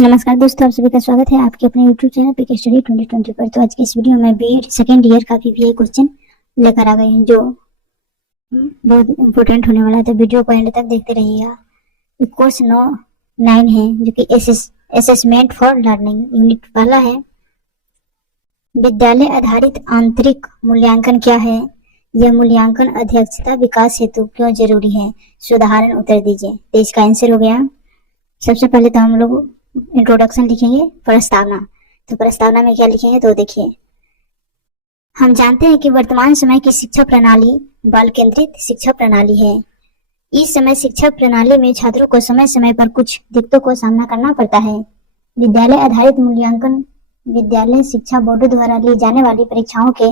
नमस्कार दोस्तों, आप सभी का स्वागत है आपके अपने YouTube चैनल पीके स्टडी 2020 पर। तो आज की इस वीडियो में बीएड सेकेंड ईयर का पीवीआई क्वेश्चन लेकर आ गए हैं जो बहुत इंपॉर्टेंट होने वाला है। तो वीडियो को एंड तक देखते रहिएगा। कोर्स 9 है जो कि असेसमेंट फॉर लर्निंग यूनिट पहला है। विद्यालय आधारित आंतरिक मूल्यांकन क्या है? यह मूल्यांकन अध्यक्षता विकास हेतु क्यों जरूरी है? साधारण उत्तर दीजिए। तो इसका आंसर हो गया, सबसे पहले तो हम लोग इंट्रोडक्शन लिखेंगे, प्रस्तावना। तो प्रस्तावना में क्या लिखेंगे तो देखिए, हम जानते हैं कि वर्तमान समय की शिक्षा प्रणाली बाल केंद्रित शिक्षा प्रणाली है। इस समय शिक्षा प्रणाली में छात्रों को समय समय पर कुछ दिक्कतों को सामना करना पड़ता है। विद्यालय आधारित मूल्यांकन विद्यालय शिक्षा बोर्ड द्वारा ली जाने वाली परीक्षाओं के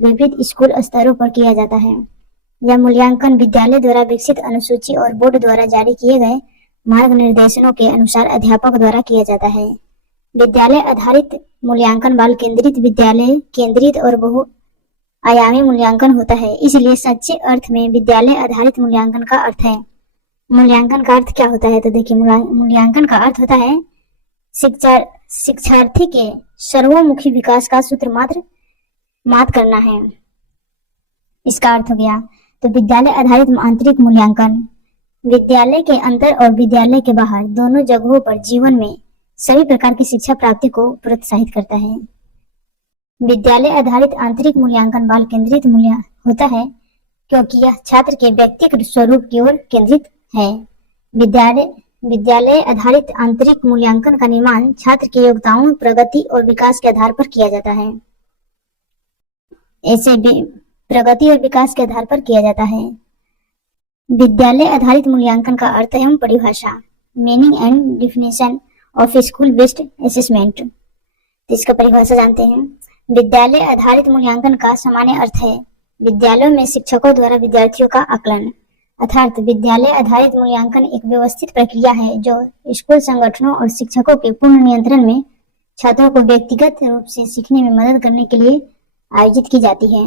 विविध स्कूल स्तरों पर किया जाता है। यह मूल्यांकन विद्यालय द्वारा विकसित अनुसूची और बोर्ड द्वारा जारी किए गए मार्ग निर्देशनों के अनुसार अध्यापक द्वारा किया जाता है। विद्यालय आधारित मूल्यांकन बाल केंद्रित विद्यालय केंद्रित और बहुआयामी मूल्यांकन होता है। इसलिए सच्चे अर्थ में विद्यालय आधारित मूल्यांकन का अर्थ है। मूल्यांकन का अर्थ क्या होता है तो देखिए, मूल्यांकन का अर्थ होता है शिक्षार्थी के सर्वोमुखी विकास का सूत्र मात करना है। इसका अर्थ हो गया। तो विद्यालय आधारित आंतरिक मूल्यांकन विद्यालय के अंदर और विद्यालय के बाहर दोनों जगहों पर जीवन में सभी प्रकार की शिक्षा प्राप्ति को प्रोत्साहित करता है। विद्यालय आधारित आंतरिक मूल्यांकन बाल केंद्रित मूल्य होता है क्योंकि यह छात्र के व्यक्तिगत स्वरूप की ओर केंद्रित है। विद्यालय आधारित आंतरिक मूल्यांकन का निर्माण छात्र की योग्यताओं, प्रगति और विकास के आधार पर किया जाता है। ऐसे प्रगति और विकास के आधार पर किया जाता है। विद्यालय आधारित मूल्यांकन का अर्थ एवं परिभाषा, meaning and definition of school based assessment. इसका परिभाषा जानते हैं। विद्यालय आधारित मूल्यांकन का सामान्य अर्थ है विद्यालयों में शिक्षकों द्वारा विद्यार्थियों का आकलन। अर्थात विद्यालय आधारित मूल्यांकन एक व्यवस्थित प्रक्रिया है जो स्कूल संगठनों और शिक्षकों के पूर्ण नियंत्रण में छात्रों को व्यक्तिगत रूप से सीखने में मदद करने के लिए आयोजित की जाती है।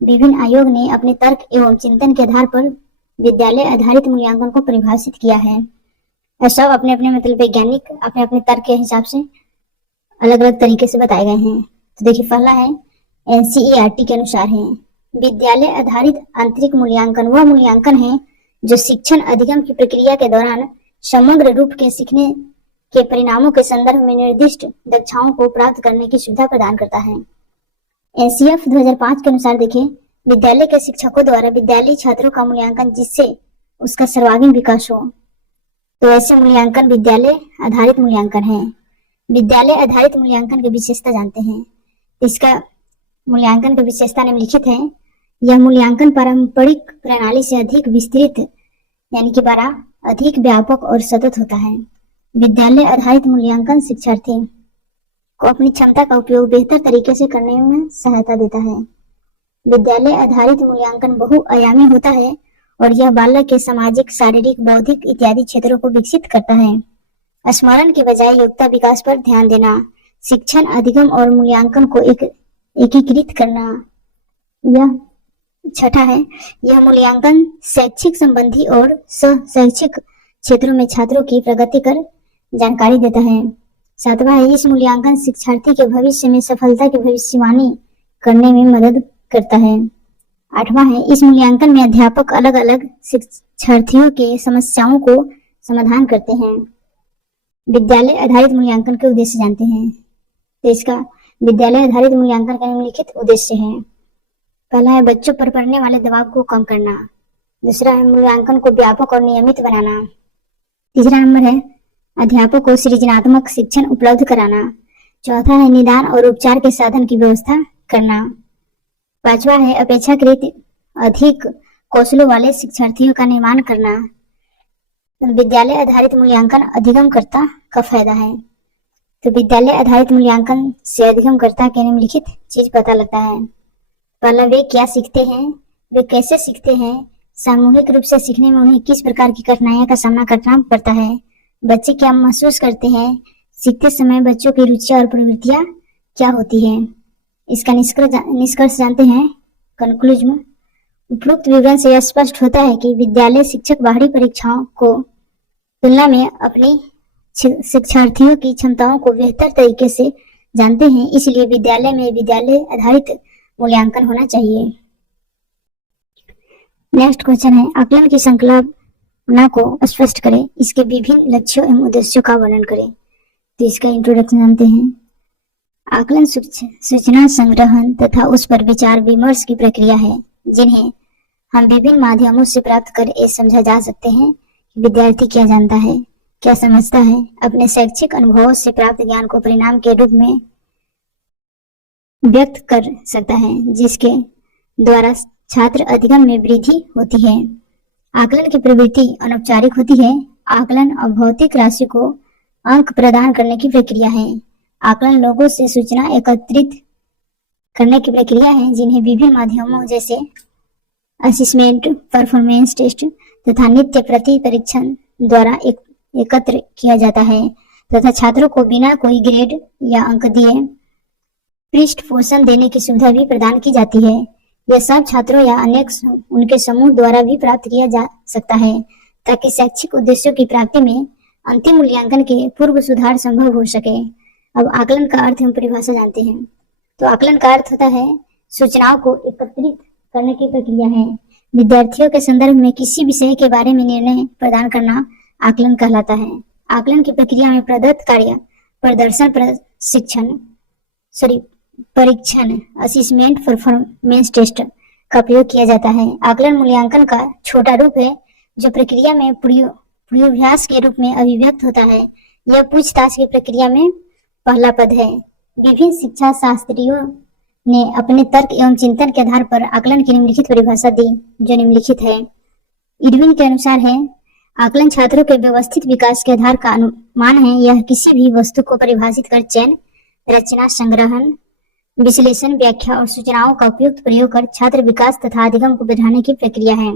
विभिन्न आयोग ने अपने तर्क एवं चिंतन के आधार पर विद्यालय आधारित मूल्यांकन को परिभाषित किया है। सब अपने अपने मतलब वैज्ञानिक अपने अपने तर्क के हिसाब से अलग अलग तरीके से बताए गए हैं। तो देखिए, पहला है एनसीईआरटी के अनुसार है विद्यालय आधारित आंतरिक मूल्यांकन वह मूल्यांकन है जो शिक्षण अधिगम की प्रक्रिया के दौरान समग्र रूप के सीखने के परिणामों के संदर्भ में निर्दिष्ट दक्षताओं को प्राप्त करने की सुविधा प्रदान करता है। एनसीएफ 2005 के अनुसार देखें, विद्यालय के शिक्षकों द्वारा विद्यालयी छात्रों का मूल्यांकन जिससे उसका सर्वांगीण विकास हो। तो ऐसे मूल्यांकन विद्यालय आधारित मूल्यांकन है। विद्यालय आधारित मूल्यांकन की विशेषता जानते हैं। इसका मूल्यांकन की विशेषता निम्नलिखित है। यह मूल्यांकन पारंपरिक प्रणाली से अधिक विस्तृत यानी कि बड़ा, अधिक व्यापक और सतत होता है। विद्यालय आधारित मूल्यांकन शिक्षार्थी को अपनी क्षमता का उपयोग बेहतर तरीके से करने में सहायता देता है। विद्यालय आधारित मूल्यांकन बहुआयामी होता है और यह बालक के सामाजिक, शारीरिक, बौद्धिक इत्यादि क्षेत्रों को विकसित करता है। स्मरण के बजाय योग्यता विकास पर ध्यान देना, शिक्षण अधिगम और मूल्यांकन को एकीकृत करना। यह छठा है, यह मूल्यांकन शैक्षिक संबंधी और शैक्षिक क्षेत्रों में छात्रों की प्रगति कर जानकारी देता है। सातवां है, इस मूल्यांकन शिक्षार्थी के भविष्य में सफलता की भविष्यवाणी करने में मदद करता है। आठवां है, इस मूल्यांकन में अध्यापक अलग अलग शिक्षार्थियों के समस्याओं को समाधान करते हैं। विद्यालय आधारित मूल्यांकन के उद्देश्य जानते हैं। तो इसका विद्यालय आधारित मूल्यांकन का निम्नलिखित उद्देश्य है। पहला है बच्चों पर पड़ने वाले दबाव को कम करना। दूसरा है मूल्यांकन को व्यापक और नियमित बनाना। तीसरा नंबर है अध्यापक को सृजनात्मक शिक्षण उपलब्ध कराना। चौथा है निदान और उपचार के साधन की व्यवस्था करना। पांचवा है अपेक्षाकृत अधिक कौशलों वाले शिक्षार्थियों का निर्माण करना। विद्यालय आधारित मूल्यांकन अधिगमकर्ता का फायदा है। तो विद्यालय आधारित मूल्यांकन से अधिगमकर्ता के निम्नलिखित चीज पता लगता है। पहला, वे क्या सीखते हैं, वे कैसे सीखते हैं, सामूहिक रूप से सीखने में उन्हें किस प्रकार की कठिनाइयों का सामना करना पड़ता है, बच्चे क्या महसूस करते हैं, सीखते समय बच्चों की रुचियां और प्रवृत्तियां क्या होती है। इसका निष्कर्ष जानते हैं। कंक्लूजन, उपरोक्त विवरण से यह स्पष्ट होता है कि विद्यालय शिक्षक बाहरी परीक्षाओं को तुलना में अपनी शिक्षार्थियों की क्षमताओं को बेहतर तरीके से जानते हैं, इसलिए विद्यालय में विद्यालय आधारित मूल्यांकन होना चाहिए। नेक्स्ट क्वेश्चन है, आकलन की संकल्पना को स्पष्ट करें, इसके विभिन्न लक्ष्यों एवं उद्देश्यों का वर्णन करें। तो इसका इंट्रोडक्शन जानते हैं। आकलन सूचना संग्रहण तथा उस पर विचार विमर्श की प्रक्रिया है, जिन्हें हम विभिन्न माध्यमों से प्राप्त कर ये समझा जा सकते हैं कि विद्यार्थी क्या जानता है, क्या समझता है, अपने शैक्षिक अनुभवों से प्राप्त ज्ञान को परिणाम के रूप में व्यक्त कर सकता है, जिसके द्वारा छात्र अधिगम में वृद्धि होती है। आकलन की प्रवृत्ति अनौपचारिक होती है। आकलन अभौतिक राशि को अंक प्रदान करने की प्रक्रिया है। आकलन लोगों से सूचना एकत्रित करने की प्रक्रिया है, जिन्हें विभिन्न माध्यमों जैसे असेसमेंट, परफॉर्मेंस टेस्ट तथा नित्य प्रति परीक्षण द्वारा एकत्र किया जाता है तथा छात्रों को बिना कोई ग्रेड या अंक दिए पृष्ठ पोषण देने की सुविधा भी प्रदान की जाती है। यह सब छात्रों या अनेक उनके समूह द्वारा भी प्राप्त किया जा सकता है, ताकि शैक्षिक उद्देश्यों की प्राप्ति में अंतिम मूल्यांकन के पूर्व सुधार संभव हो सके। अब आकलन का अर्थ हम परिभाषा जानते हैं। तो आकलन का अर्थ होता है सूचनाओं को एकत्रित करने की प्रक्रिया है। विद्यार्थियों के संदर्भ में किसी विषय के बारे में निर्णय प्रदान करना आकलन कहलाता है। आकलन की प्रक्रिया में प्रदत्त कार्य प्रदर्शन परीक्षण असेसमेंट परफॉर्मेंस टेस्ट का प्रयोग किया जाता है। आकलन मूल्यांकन का छोटा रूप है, जो प्रक्रिया में पूर्वाभ्यास के रूप में अभिव्यक्त होता है। यह पूछताछ की प्रक्रिया में पहला पद है। विभिन्न शिक्षा शास्त्रियों ने अपने तर्क एवं चिंतन के आधार पर आकलन की निम्नलिखित परिभाषा दी, जो निम्नलिखित है। इरविन के अनुसार है, आकलन छात्रों के व्यवस्थित विकास के आधार का अनुमान है। यह किसी भी वस्तु को परिभाषित कर चयन, रचना, संग्रहण, विश्लेषण, व्याख्या और सूचनाओं का उपयुक्त प्रयोग कर छात्र विकास तथा अधिगम को बढ़ाने की प्रक्रिया है।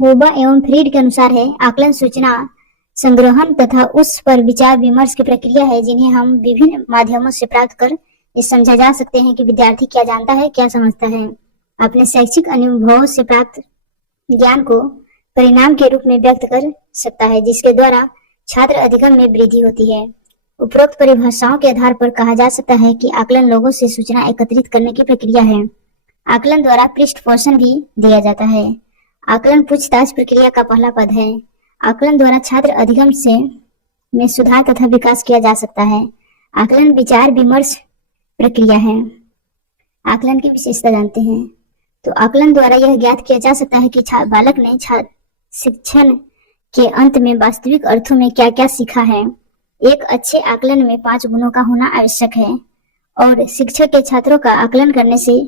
होबा एवं फ्रीड के अनुसार है, आकलन सूचना संग्रहण तथा उस पर विचार विमर्श की प्रक्रिया है, जिन्हें हम विभिन्न माध्यमों से प्राप्त कर ये समझा जा सकते हैं कि विद्यार्थी क्या जानता है, क्या समझता है। अपने शैक्षिक अनुभवों से प्राप्त ज्ञान को परिणाम के रूप में व्यक्त कर सकता है, जिसके द्वारा छात्र अधिगम में वृद्धि होती है। उपरोक्त परिभाषाओं के आधार पर कहा जा सकता है कि आकलन लोगों से सूचना एकत्रित करने की प्रक्रिया है। आकलन द्वारा पृष्ठ पोषण भी दिया जाता है। आकलन पूछताछ प्रक्रिया का पहला पद है। आकलन द्वारा छात्र अधिगम में सुधार तथा विकास किया जा सकता है। आकलन विचार विमर्श प्रक्रिया है। आकलन की विशेषता जानते हैं। तो आकलन द्वारा यह ज्ञात किया जा सकता है कि बालक ने शिक्षण के अंत में वास्तविक अर्थों में क्या क्या सीखा है। एक अच्छे आकलन में 5 गुणों का होना आवश्यक है और शिक्षक के छात्रों का आकलन करने से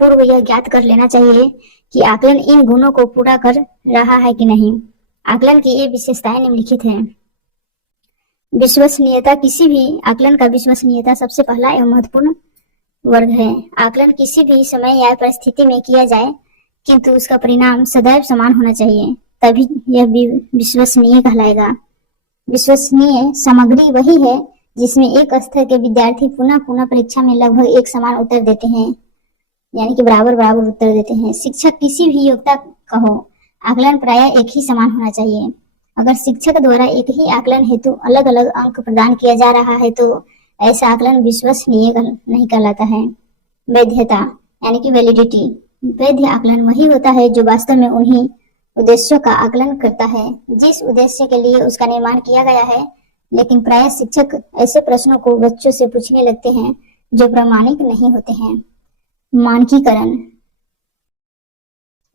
पूर्व यह ज्ञात कर लेना चाहिए कि आकलन इन गुणों को पूरा कर रहा है कि नहीं। आकलन की ये विशेषताएं निम्नलिखित हैं। विश्वसनीयता, किसी भी आकलन का विश्वसनीयता सबसे पहला एवं महत्वपूर्ण वर्ग है। आकलन किसी भी समय या परिस्थिति में किया जाए, किंतु उसका परिणाम सदैव समान होना चाहिए, तभी यह विश्वसनीय कहलाएगा। विश्वसनीय सामग्री वही है जिसमें एक स्तर के विद्यार्थी पुनः पुनः परीक्षा में लगभग एक समान उत्तर देते हैं, यानी कि बराबर बराबर उत्तर देते हैं। शिक्षक किसी भी योग्यता का हो, आकलन प्रायः एक ही समान होना चाहिए। अगर शिक्षक द्वारा एक ही आकलन हेतु अलग अलग अंक प्रदान किया जा रहा है तो ऐसा आकलन विश्वसनीय नहीं कहलाता है। वैधता यानी कि वैलिडिटी, वैध आकलन वही होता है जो वास्तव में उन्हीं उद्देश्यों का आकलन करता है जिस उद्देश्य के लिए उसका निर्माण किया गया है। लेकिन प्रायः शिक्षक ऐसे प्रश्नों को बच्चों से पूछने लगते हैं जो प्रामाणिक नहीं होते हैं। मानकीकरण,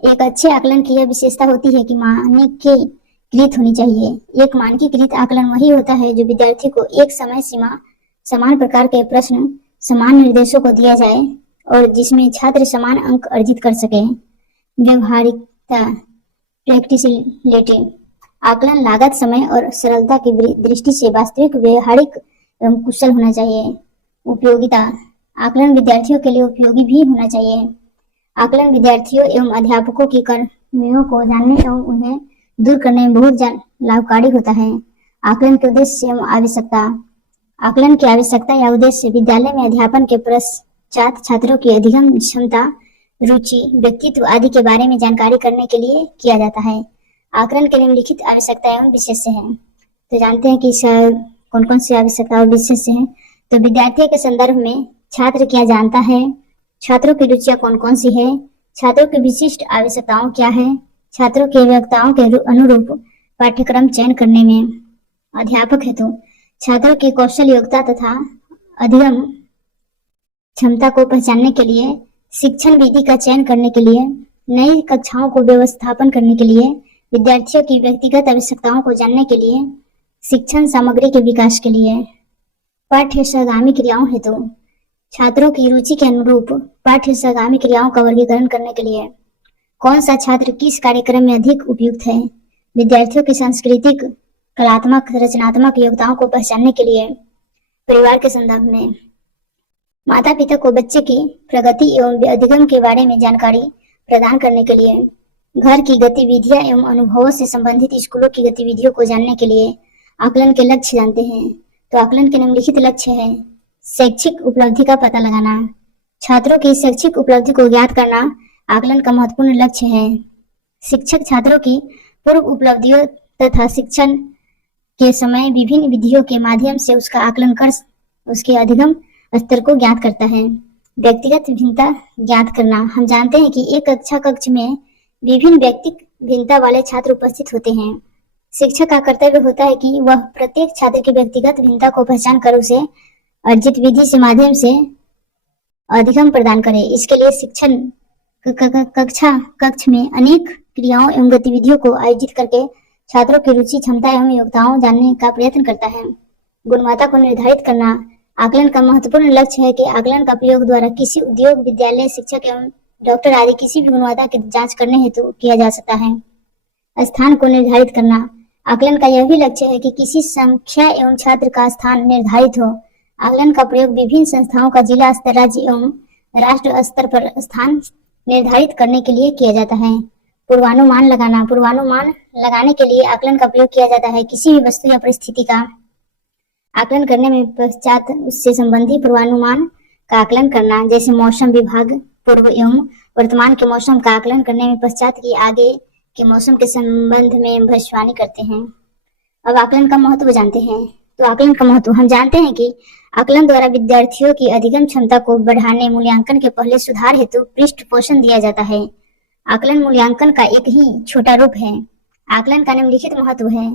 एक अच्छे आकलन की यह विशेषता होती है कि मानकीकृत होनी चाहिए। एक मानकीकृत आकलन वही होता है जो विद्यार्थी को एक समय सीमा समान प्रकार के प्रश्न समान निर्देशों को दिया जाए और जिसमें छात्र समान अंक अर्जित कर सके। व्यवहारिकता, प्रैक्टिसिलिटी, आकलन लागत, समय और सरलता की दृष्टि से वास्तविक, व्यवहारिक एवं कुशल होना चाहिए। उपयोगिता, आकलन विद्यार्थियों के लिए उपयोगी भी होना चाहिए। आकलन विद्यार्थियों एवं अध्यापकों की कमियों को जानने एवं उन्हें दूर करने में बहुत लाभकारी होता है। आकलन के उद्देश्य एवं आवश्यकता, आकलन की आवश्यकता या उद्देश्य विद्यालय में अध्यापन के पश्चात छात्रों की अधिगम क्षमता, रुचि, व्यक्तित्व आदि के बारे में जानकारी करने के लिए किया जाता है। आकलन के निम्नलिखित आवश्यकता एवं विशेष्य है। तो जानते हैं कि कौन कौन सी आवश्यकताएं विशेष हैं। तो विद्यार्थियों के संदर्भ में छात्र क्या जानता है, छात्रों की रुचियां कौन कौन सी है, छात्रों की विशिष्ट आवश्यकताओं क्या है, छात्रों के व्यक्ताओं के अनुरूप पाठ्यक्रम चयन करने में अध्यापक हेतु छात्रों की कौशल योग्यता तथा अधिगम क्षमता को पहचानने के लिए, शिक्षण विधि का चयन करने के लिए, नई कक्षाओं को व्यवस्थापन करने के लिए, विद्यार्थियों की व्यक्तिगत आवश्यकताओं को जानने के लिए, शिक्षण सामग्री के विकास के लिए, पाठ्य सहगामी क्रियाओं हेतु छात्रों की रुचि के अनुरूप पाठ्य सहगामी क्रियाओं का वर्गीकरण करने के लिए, कौन सा छात्र किस कार्यक्रम में अधिक उपयुक्त है, विद्यार्थियों की सांस्कृतिक, कलात्मक, रचनात्मक योग्यताओं को पहचानने के लिए, परिवार के संदर्भ में माता पिता को बच्चे की प्रगति एवं अधिगम के बारे में जानकारी प्रदान करने के लिए, घर की गतिविधियां एवं अनुभवों से संबंधित स्कूलों की गतिविधियों को जानने के लिए आकलन के लक्ष्य जानते हैं। तो आकलन के निम्नलिखित लक्ष्य है। शैक्षिक उपलब्धि का पता लगाना, छात्रों की शैक्षिक उपलब्धि को ज्ञात करना आकलन का महत्वपूर्ण लक्ष्य है। शिक्षक छात्रों की पूर्व उपलब्धियों तथा शिक्षण के समय विभिन्न विधियों के माध्यम से उसका आकलन कर उसके अधिगम स्तर को ज्ञात करता है। व्यक्तिगत भिन्नता ज्ञात करना, हम जानते हैं कि एक कक्ष में विभिन्न व्यक्तिगत भिन्नता वाले छात्र उपस्थित होते हैं। शिक्षक का कर्तव्य होता है कि वह प्रत्येक छात्र की व्यक्तिगत भिन्नता को पहचान कर उसे अर्जित विधि से माध्यम से अधिगम प्रदान करे। इसके लिए शिक्षण कक्ष में अनेक क्रियाओं एवं गतिविधियों को आयोजित करके छात्रों की रुचि, क्षमता एवं योग्यताओं जानने का प्रयत्न करता है। गुणवत्ता को निर्धारित करना, आकलन का महत्वपूर्ण लक्ष्य है कि आकलन का प्रयोग द्वारा किसी उद्योग, विद्यालय, शिक्षक एवं डॉक्टर आदि किसी भी गुणवत्ता की जांच करने हेतु किया जा सकता है। स्थान को निर्धारित करना, आकलन का यह भी लक्ष्य है कि किसी संख्या एवं छात्र का स्थान निर्धारित हो। आकलन का प्रयोग विभिन्न संस्थाओं का जिला स्तर, राज्य एवं राष्ट्र स्तर पर स्थान निर्धारित करने के लिए किया जाता है। पूर्वानुमान लगाना, पूर्वानुमान लगाने के लिए आकलन का प्रयोग किया जाता है। किसी भी वस्तु या परिस्थिति का आकलन करने में पश्चात उससे संबंधी पूर्वानुमान का आकलन करना, जैसे मौसम विभाग पूर्व एवं वर्तमान के मौसम का आकलन करने में पश्चात की आगे के मौसम के संबंध में भविष्यवाणी करते हैं। अब आकलन का महत्व जानते हैं। तो आकलन का महत्व, हम जानते हैं कि आकलन द्वारा विद्यार्थियों की अधिगम क्षमता को बढ़ाने, मूल्यांकन के पहले सुधार हेतु पृष्ठ पोषण दिया जाता है। आकलन मूल्यांकन का एक ही छोटा रूप है। आकलन का निम्नलिखित महत्व है।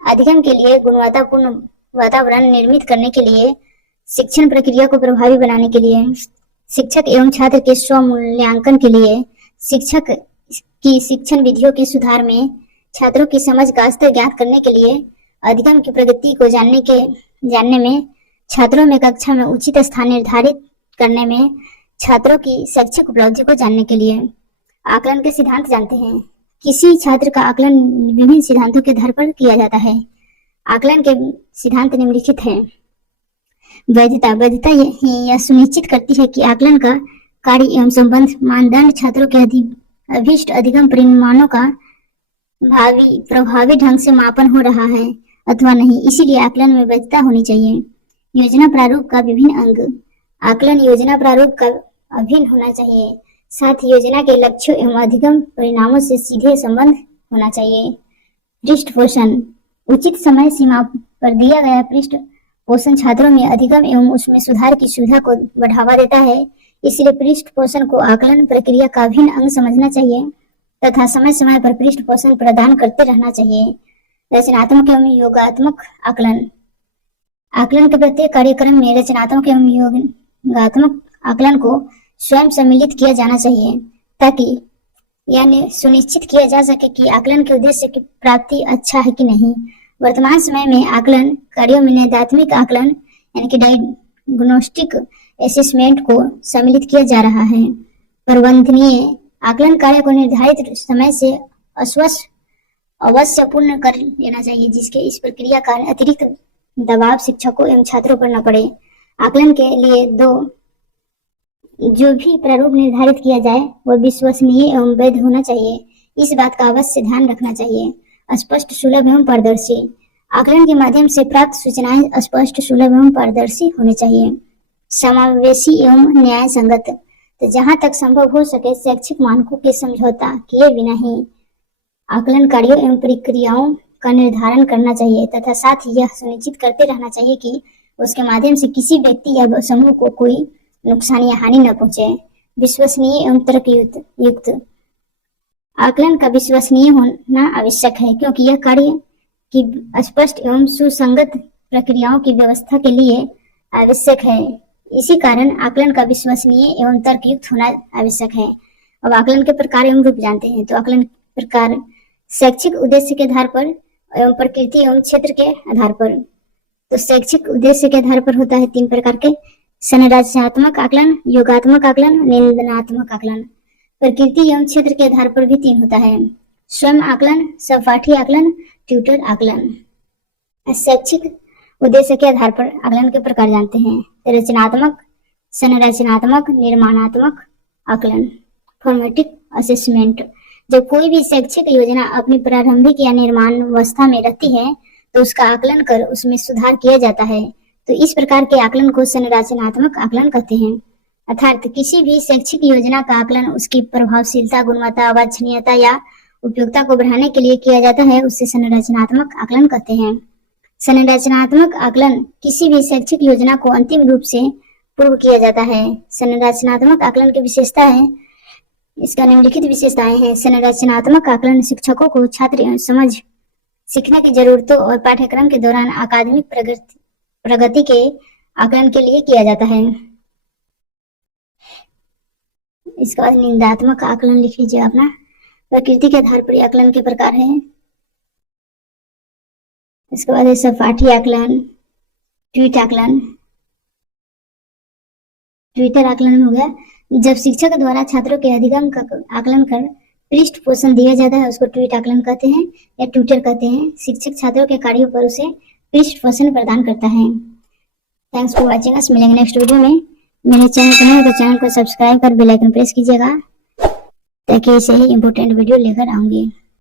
अधिगम के लिए गुणवत्तापूर्ण वातावरण निर्मित करने के लिए, शिक्षण प्रक्रिया को प्रभावी बनाने के लिए, शिक्षक एवं छात्र के स्व मूल्यांकन के लिए, शिक्षक की शिक्षण विधियों के सुधार में, छात्रों की समझ का स्तर ज्ञात करने के लिए, अधिगम की प्रगति को जानने में, छात्रों में कक्षा में उचित स्थान निर्धारित करने में, छात्रों की शैक्षिक उपलब्धि को जानने के लिए। आकलन के सिद्धांत जानते हैं। किसी छात्र का आकलन विभिन्न सिद्धांतों के आधार पर किया जाता है। आकलन के सिद्धांत निम्नलिखित है। वैधता, वैधता यह सुनिश्चित करती है कि आकलन का कार्य एवं संबंध मानदंड छात्रों के अभीष्ट अधिगम परिमाणों का प्रभावी ढंग से मापन हो रहा है अथवा नहीं, इसीलिए आकलन में वैधता होनी चाहिए। योजना प्रारूप का विभिन्न अंग, आकलन योजना प्रारूप का अभिन्न होना चाहिए। साथ ही योजना के लक्ष्यों एवं अधिगम परिणामों से सीधे संबंध होना चाहिए। पृष्ठ पोषण, उचित समय सीमा पर दिया गया पृष्ठ पोषण छात्रों में अधिगम एवं उसमें सुधार की सुविधा को बढ़ावा देता है। इसलिए पृष्ठ पोषण को आकलन प्रक्रिया का अभिन्न अंग समझना चाहिए तथा समय समय पर पृष्ठ पोषण प्रदान करते रहना चाहिए। रचनात्मक एवं योगात्मक आकलन, आकलन के प्रत्येक कार्यक्रम में रचनात्मक एवं योगात्मक आकलन को स्वयं सम्मिलित किया जाना चाहिए ताकि यह सुनिश्चित किया जा सके कि आकलन के उद्देश्य की प्राप्ति अच्छा है कि नहीं। वर्तमान समय में आकलन कार्यों में नैदात्मिक आकलन यानी कि डायग्नोस्टिक असेसमेंट को सम्मिलित किया जा रहा है। प्रबंधनीय आकलन कार्य को निर्धारित समय से अवश्य पूर्ण कर लेना चाहिए, जिसके इस प्रक्रिया का अतिरिक्त दबाव शिक्षकों एवं छात्रों पर न पड़े। आकलन के लिए जो भी प्रारूप निर्धारित किया जाए वह विश्वसनीय एवं वैध होना चाहिए। इस बात का अवश्य ध्यान रखना चाहिए। स्पष्ट, सुलभ एवं पारदर्शी, आकलन के माध्यम से प्राप्त सूचनाएं स्पष्ट, सुलभ एवं पारदर्शी होनी चाहिए। समावेशी एवं न्याय संगत, तो जहां तक संभव हो सके शैक्षिक मानकों के समझौता किए बिना ही आकलन कार्यों एवं प्रक्रियाओं का निर्धारण करना चाहिए तथा साथ ही यह सुनिश्चित करते रहना चाहिए कि उसके माध्यम से किसी व्यक्ति या समूह को कोई नुकसान या हानि न पहुंचे। विश्वसनीय एवं तर्कयुक्त आकलन का विश्वसनीय होना आवश्यक है, क्योंकि यह कार्य की स्पष्ट एवं सुसंगत प्रक्रियाओं की व्यवस्था के लिए आवश्यक है। इसी कारण आकलन का विश्वसनीय एवं तर्कयुक्त होना आवश्यक है। अब आकलन के प्रकार एवं रूप जानते हैं। तो आकलन प्रकार शैक्षिक उद्देश्य के आधार पर एवं प्रकृति एवं क्षेत्र के आधार पर। तो शैक्षिक उद्देश्य के आधार पर होता है 3 प्रकार के: संरचनात्मक आकलन, योगात्मक आकलन, निंदनात्मक आकलन। प्रकृति एवं क्षेत्र के आधार पर भी 3 होता है: स्वयं आकलन, सहपाठी आकलन, ट्यूटर आकलन। शैक्षिक उद्देश्य के आधार पर आकलन के प्रकार जानते हैं। रचनात्मक, संरचनात्मक, निर्माणात्मक आकलन। Formative assessment. जब कोई भी शैक्षिक योजना अपनी प्रारंभिक या निर्माण अवस्था में रहती है तो उसका आकलन कर उसमें सुधार किया जाता है। तो इस प्रकार के आकलन को संरचनात्मक आकलन कहते हैं। अर्थात किसी भी शैक्षिक योजना का आकलन उसकी प्रभावशीलता, गुणवत्ता, वांछनीयता या उपयोगिता को बढ़ाने के लिए किया जाता है, उससे संरचनात्मक आकलन कहते हैं। संरचनात्मक आकलन किसी भी शैक्षिक योजना को अंतिम रूप से पूर्व किया जाता है। संरचनात्मक आकलन की विशेषता है, इसका निम्नलिखित विशेषताएं हैं। संरचनात्मक आकलन शिक्षकों को छात्र समझ, सीखने की जरूरतों और पाठ्यक्रम के दौरान अकादमिक प्रगति के आकलन के लिए किया जाता है। इसके बाद निंदात्मक आकलन लिख लीजिए अपना। प्रकृति के आधार पर आकलन के प्रकार है। इसके बाद सहपाठी आकलन, ट्वीट आकलन। ट्विटर आकलन हो गया जब शिक्षक द्वारा छात्रों के अधिगम का आकलन कर पृष्ठ पोषण दिया जाता है, उसको ट्वीट आकलन कहते हैं या ट्विटर कहते हैं। शिक्षक छात्रों के कार्यों पर उसे पृष्ठ पोषण प्रदान करता है। Thanks for watching us. मिलेंगे नेक्स्ट वीडियो में। मेरे चैनल को नहीं तो चैनल को सब्सक्राइब कर बेल आइकन प्रेस कीजिएगा ताकि ऐसे ही इंपॉर्टेंट वीडियो लेकर आऊंगी।